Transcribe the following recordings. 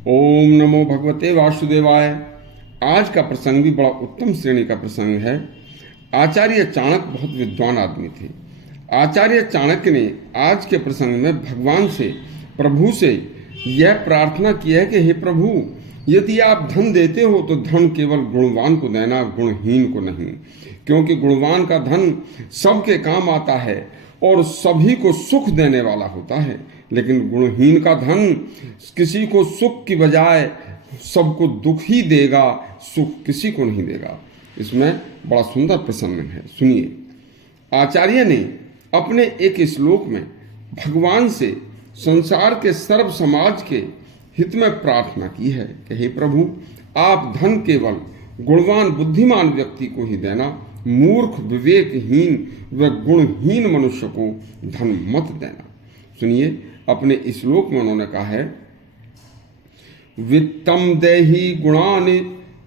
ओम नमो भगवते वासुदेवाय। आज का प्रसंग भी बड़ा उत्तम श्रेणी का प्रसंग है। आचार्य चाणक्य बहुत विद्वान आदमी थे। आचार्य चाणक्य ने आज के प्रसंग में भगवान से, प्रभु से यह प्रार्थना की है कि हे प्रभु, यदि आप धन देते हो तो धन केवल गुणवान को देना, गुणहीन को नहीं। क्योंकि गुणवान का धन सबके काम आता है और सभी को सुख देने वाला होता है, लेकिन गुणहीन का धन किसी को सुख की बजाय सबको दुख ही देगा, सुख किसी को नहीं देगा। इसमें बड़ा सुंदर प्रसंग है, सुनिए। आचार्य ने अपने एक श्लोक में भगवान से संसार के सर्व समाज के हित में प्रार्थना की है कि हे प्रभु, आप धन केवल गुणवान बुद्धिमान व्यक्ति को ही देना, मूर्ख विवेकहीन व गुणहीन मनुष्य को धन मत देना। सुनिए, अपने श्लोक में उन्होंने कहा है, वित्तम देहि गुणानि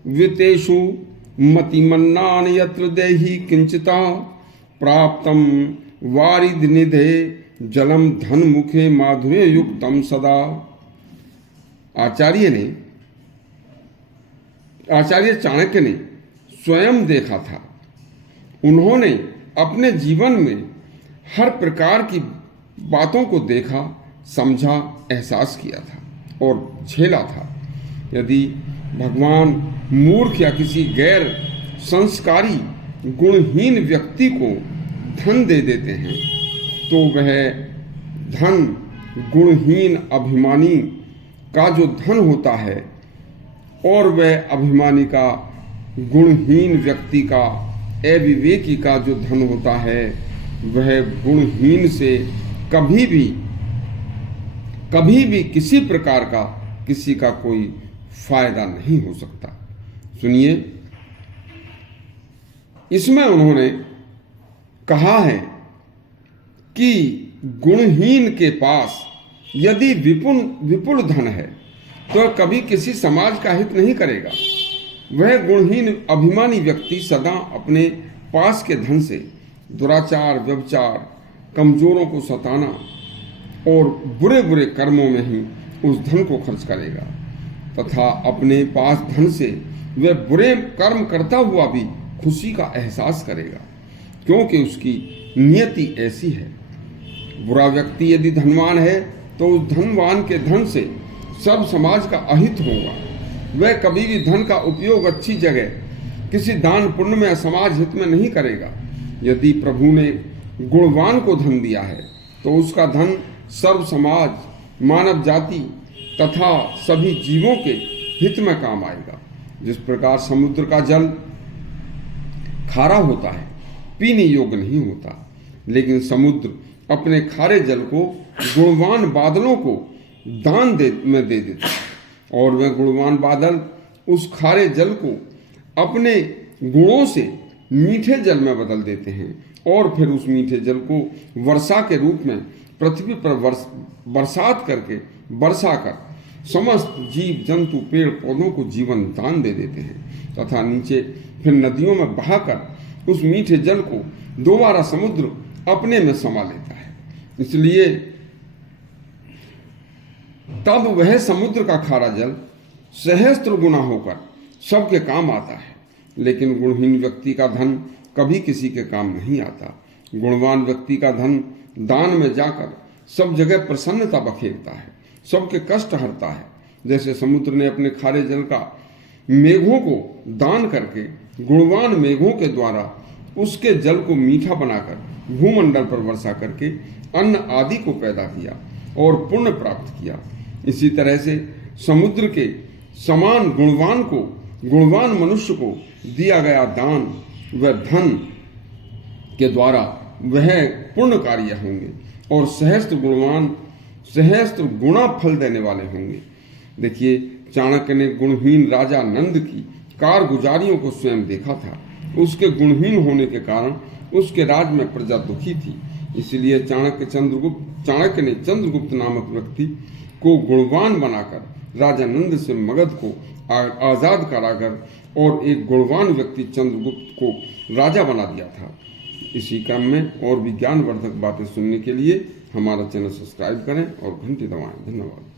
वित्तेषु मतिमन्नानि यत्र देहि किंचिता प्राप्तम वारिधि निधे जलम धन मुखे माधुर्य युक्तम सदा। आचार्य चाणक्य ने स्वयं देखा था। उन्होंने अपने जीवन में हर प्रकार की बातों को देखा, समझा, एहसास किया था और झेला था। यदि भगवान मूर्ख या किसी गैर संस्कारी गुणहीन व्यक्ति को धन दे देते हैं तो वह धन गुणहीन अभिमानी का जो धन होता है और वह अभिमानी का, गुणहीन व्यक्ति का, अविवेकी का जो धन होता है, वह गुणहीन से कभी भी किसी प्रकार का किसी का कोई फायदा नहीं हो सकता। सुनिए, इसमें उन्होंने कहा है कि गुणहीन के पास यदि विपुल धन है तो कभी किसी समाज का हित नहीं करेगा। वह गुणहीन अभिमानी व्यक्ति सदा अपने पास के धन से दुराचार, व्यभिचार, कमजोरों को सताना और बुरे बुरे कर्मों में ही उस धन को खर्च करेगा तथा अपने पास धन से वह बुरे कर्म करता हुआ भी खुशी का एहसास करेगा, क्योंकि उसकी नियति ऐसी है। बुरा व्यक्ति यदि धनवान है तो उस धनवान के धन से सब समाज का अहित होगा। वह कभी भी धन का उपयोग अच्छी जगह, किसी दान पुण्य में, समाज हित में नहीं करेगा। यदि प्रभु ने गुणवान को धन दिया है तो उसका धन सर्व समाज, मानव जाति तथा सभी जीवों के हित में काम आएगा। जिस प्रकार समुद्र का जल खारा होता है, पीने योग्य नहीं होता, लेकिन समुद्र अपने खारे जल को गुणवान बादलों को दान में दे देता है और वह गुणवान बादल उस खारे जल को अपने गुणों से मीठे जल में बदल देते हैं और फिर उस मीठे जल को वर्षा के रूप में पृथ्वी पर बरसात करके बरसा कर समस्त जीव जंतु, पेड़ पौधों को जीवन दान दे देते हैं तथा नीचे फिर नदियों में बहाकर उस मीठे जल को दोबारा समुद्र अपने में समा लेता है। इसलिए तब वह समुद्र का खारा जल सहस्त्र गुना होकर सबके काम आता है, लेकिन गुणहीन व्यक्ति का धन कभी किसी के काम नहीं आता। गुणवान व्यक्ति का धन दान में जाकर सब जगह प्रसन्नता बखेरता है, सबके कष्ट हरता है। जैसे समुद्र ने अपने खारे जल का मेघों को दान करके गुणवान मेघों के द्वारा उसके जल को मीठा बनाकर भूमंडल पर वर्षा करके अन्न आदि को पैदा किया और पुण्य प्राप्त किया, इसी तरह से समुद्र के समान गुणवान मनुष्य को दिया गया दान व धन के द्वारा वह पुण्य कार्य होंगे और सहस्त्र गुणा फल देने वाले होंगे। देखिए, चाणक्य ने गुणहीन राजा नंद की कारगुजारियों को स्वयं देखा था। उसके गुणहीन होने के कारण उसके राज में प्रजा दुखी थी। इसलिए चाणक्य ने चंद्रगुप्त नामक व्यक्ति को गुणवान बनाकर राजा नंद से मगध को आजाद कराकर और एक गुणवान व्यक्ति चंद्रगुप्त को राजा बना दिया था। इसी क्रम में और भी ज्ञानवर्धक बातें सुनने के लिए हमारा चैनल सब्सक्राइब करें और घंटी दबाएं। धन्यवाद।